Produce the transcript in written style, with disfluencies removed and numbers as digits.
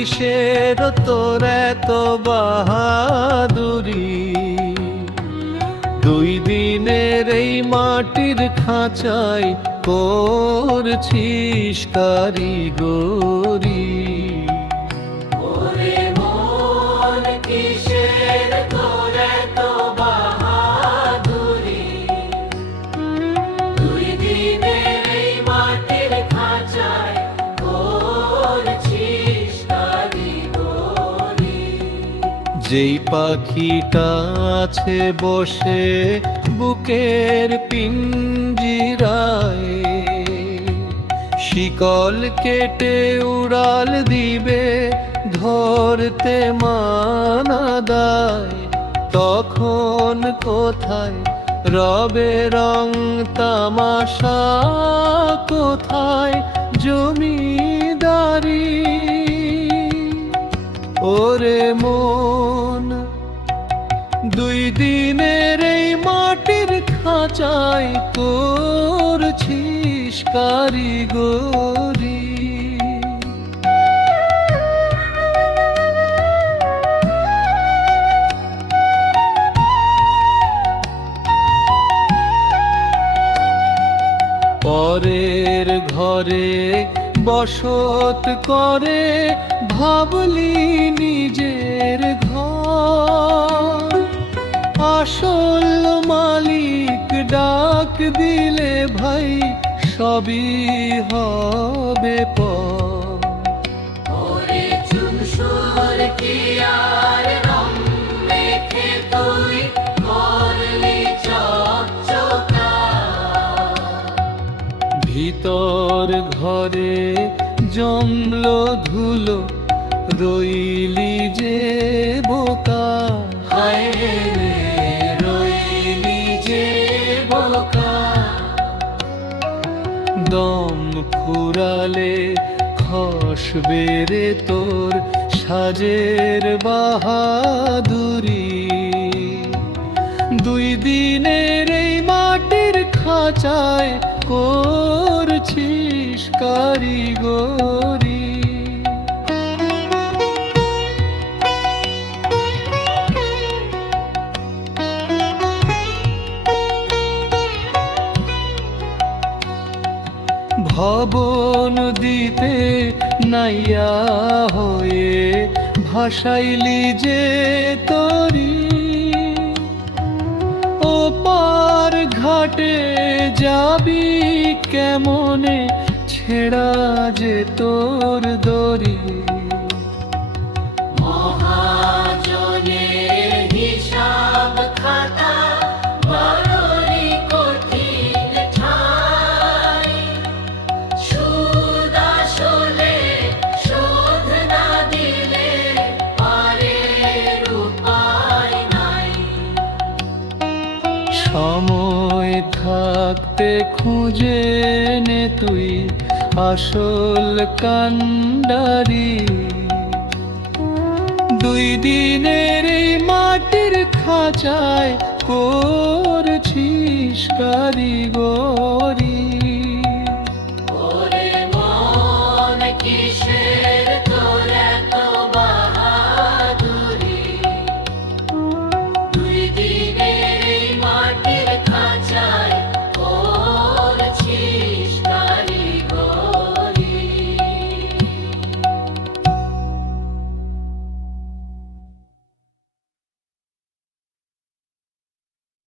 কিসের তোর এত বাহাদুরি? 2 দিনের এই মাটির খাঁচায় করছিস কারিগরি। ওরে মন কিসের তোর এত বাহাদুরি? 2 দিনের এই মাটির খাঁচায় করছিস কারিগরি। যেই পাখিটা আছে বসে বুকের পিঞ্জিরায়, শিকল কেটে উড়াল দিবে ধরতে মানা দায়, তখন কোথায় রবে রং তামাশা, কোথায় জমিদারি? ওরে মন 2 দিনের এই মাটির খাঁচায় করছিস কারিগরি। পরের ঘরে বসত করে ভাবলি নিজের ঘর, আসল মালিক ডাক দিলে ভাই সবই হবে পর। ওরে চুনসুর কি আর রং মেখে তুই করলি চকচকা? ভিতর ঘরে জমলো ধুলো রইলি যে বোকা, হায় রে রইলি যে বোকা। দম ফুরালে খসবে রে তোর সাজের বাহাদুরি। 2 দিনের এই মাটির খাঁচায় করছিস কারিগরি। ভবন দিতে নাইয়া হয়ে ভাসাইলি যে তরি, ও পার ঘাটে যাবি কেমনে ছেড়া যে তোর দড়ি? মহাজনের হিসাব খাতা বড়ই কঠিন ঠাই, সুদ আসলে শোধ না দিলে পারের উপায় নাই। সময় থাকতে খুঁজে নে তুই আসল কান্ডারি। 2 দিনের এই মাটির খাঁচায় করছিস কারিগরি।